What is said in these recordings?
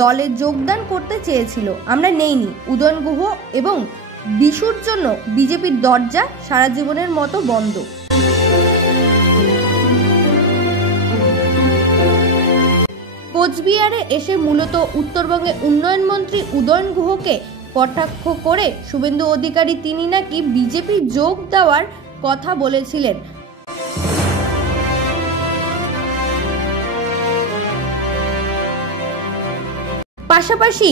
দলে যোগদান করতে চেয়েছিল, আমরা নেইনি। উদয়ন গুহ এবং বিশুর জন্য বিজেপির দরজা সারা জীবনের মতো বন্ধ। কোচবিহারে এসে মূলত উত্তরবঙ্গে উন্নয়ন মন্ত্রী উদয়ন গুহকে কটাক্ষ করে শুভেন্দু অধিকারী তিনি নাকি বিজেপি যোগ দেওয়ার কথা বলেছিলেন। পাশাপাশি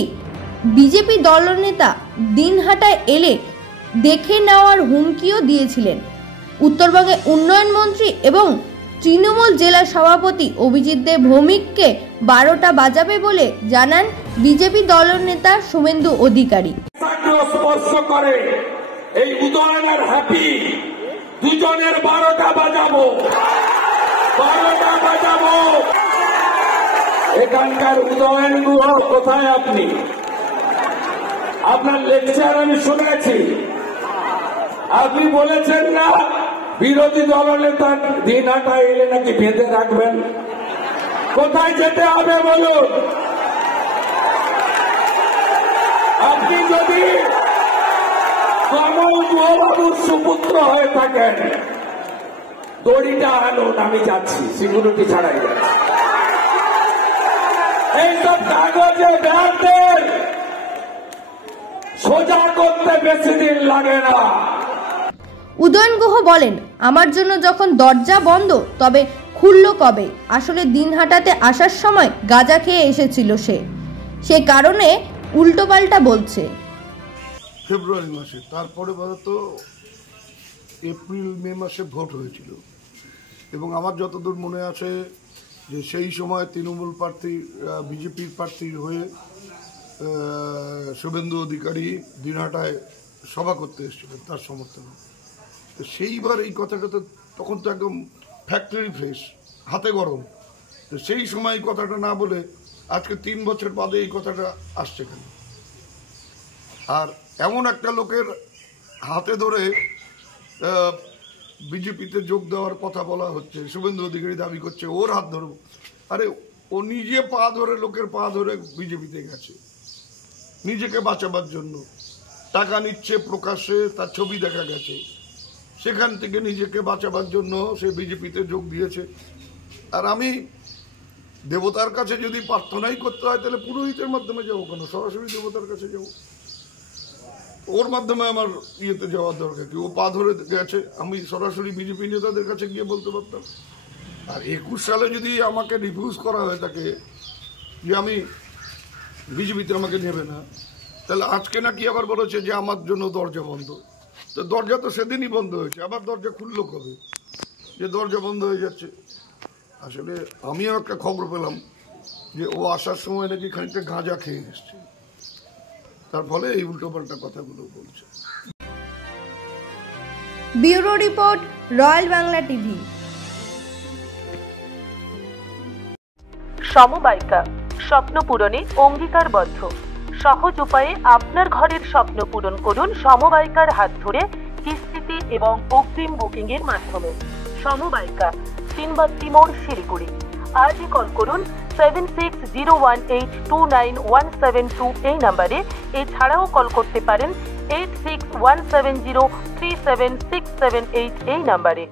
বিজেপি দলনেতা দিনহাটায় এলে দেখে নেওয়ার হুমকিও দিয়েছিলেন। উত্তরবঙ্গে উন্নয়ন মন্ত্রী এবং তৃণমূল জেলা সভাপতি অভিজিৎ দে ভৌমিককে 12টা বাজাবে বলে জানান বিজেপি দলনেতা শুভেন্দু অধিকারী। এই উদয়নের হ্যাপি দুজনের 12টা বাজাবো, 12টা বাজাবো। এখানকার উদয়ন গুহ কোথায়? আপনি আপনার লেকচার আমি শুনেছি, আপনি বলেছেন না বিরোধী দলনেতা দিনহাটা এলে নাকি বেঁধে রাখবেন। কোথায় যেতে হবে বলুন? আপনি যদি কমল গুহবাবুর সুপুত্র হয়ে থাকেন, দড়িটা আনুন, আমি যাচ্ছি, সিকিউরিটি ছাড়াই যাচ্ছি। এইসব কাগজে ব্যাগদের সোজা করতে বেশি দিন লাগে না। উদয়ন গুহ বলেন, আমার জন্য যখন দরজা বন্ধ তবে খুলল কবে? আসলে দিনহাটাতে আসার সময় গাঁজা খেয়ে এসেছিল সে কারণে উল্টোপাল্টা বলছে। ফেব্রুয়ারি মাসে, তারপরে তো এপ্রিল মে মাসে ভোট হয়েছিল এবং আমার যতদূর মনে আছে যে সেই সময় তৃণমূল প্রার্থী বিজেপির প্রার্থীর হয়ে শুভেন্দু অধিকারী দিনহাটায় সভা করতে এসেছিলেন তার সমর্থনে। তো সেইবার এই কথাটা তো তখন তো একদম ফ্যাক্টরি ফ্রেশ, হাতে গরম। তো সেই সময় এই কথাটা না বলে আজকে 3 বছর বাদে এই কথাটা আসছে কেন? আর এমন একটা লোকের হাতে ধরে বিজেপিতে যোগ দেওয়ার কথা বলা হচ্ছে, শুভেন্দু অধিকারী দাবি করছে ওর হাত ধরব। আরে ও নিজে পা ধরে, লোকের পা ধরে বিজেপিতে গেছে নিজেকে বাঁচাবার জন্য। টাকা নিচ্ছে প্রকাশ্যে, তার ছবি দেখা গেছে, সেখান থেকে নিজেকে বাঁচাবার জন্য সে বিজেপিতে যোগ দিয়েছে। আর আমি দেবতার কাছে যদি প্রার্থনাই করতে হয় তাহলে পুরোহিতের মাধ্যমে যাবো কেন? সরাসরি দেবতার কাছে যাবো। ওর মাধ্যমে আমার ইয়েতে যাওয়ার দরকার কি? ও পা ধরে গেছে, আমি সরাসরি বিজেপি নেতাদের কাছে গিয়ে বলতে পারতাম। আর 21 সালে যদি আমাকে রিফিউজ করা হয়ে থাকে যে আমি বিজেপিতে আমাকে নেবে না, তাহলে আজকে নাকি আবার বলেছে যে আমার জন্য দরজা বন্ধ। তো দরজা তো সেদিনই বন্ধ হয়েছে, আবার দরজা খুললো কবে যে দরজা বন্ধ হয়ে যাচ্ছে? আসলে আমিও একটা খবর পেলাম যে ও আসার সময় নাকি খানিকটা গাঁজা খেয়ে এসছে, তার ফলে এই উল্টোপাল্টা কথাগুলো বলছে। Bureau report, royal Bangla TV. সমবায়িকা, স্বপ্ন পূরণে অঙ্গীকারবদ্ধ। সহজ উপায়ে আপনার ঘরের স্বপ্ন পূরণ করুন সমবায়িকার হাত ধরে, কিস্তিতে এবং অগ্রিম বুকিং এর মাধ্যমে। সমবায়িকা, তিনবাত্তি মোড়, শিলিগুড়ি। আজই কল করুন 7601829172 এই নাম্বারে। এছাড়াও কল করতে পারেন 8617037678 এই নাম্বারে।